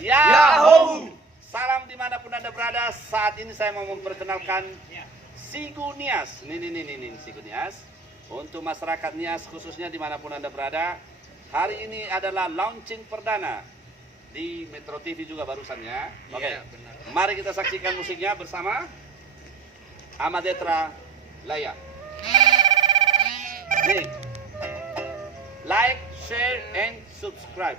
Yahoo! Salam dimanapun Anda berada. Saat ini saya mau memperkenalkan Sigu Nias. Ini Sigu Nias. Untuk masyarakat Nias khususnya dimanapun Anda berada, hari ini adalah launching perdana di Metro TV juga barusan ya. Oke, mari kita saksikan musiknya bersama Amadetra Laya. Nih, like, share, and subscribe.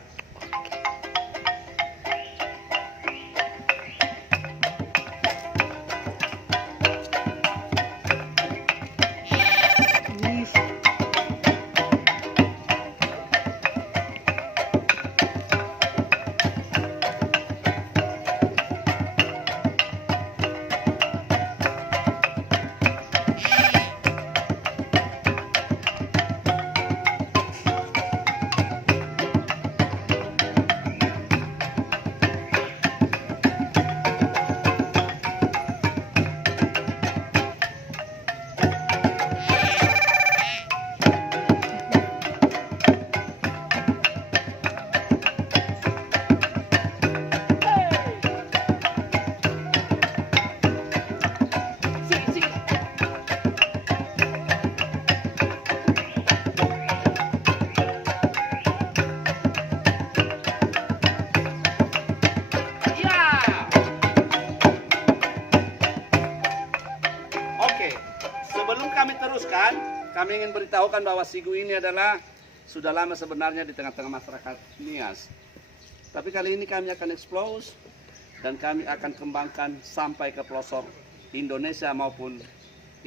Sebelum kami teruskan, kami ingin beritahukan bahwa Sigu ini adalah sudah lama sebenarnya di tengah-tengah masyarakat Nias. Tapi kali ini kami akan expose dan kami akan kembangkan sampai ke pelosok Indonesia maupun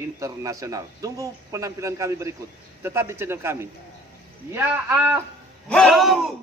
internasional. Tunggu penampilan kami berikut. Tetap di channel kami. Yahoo!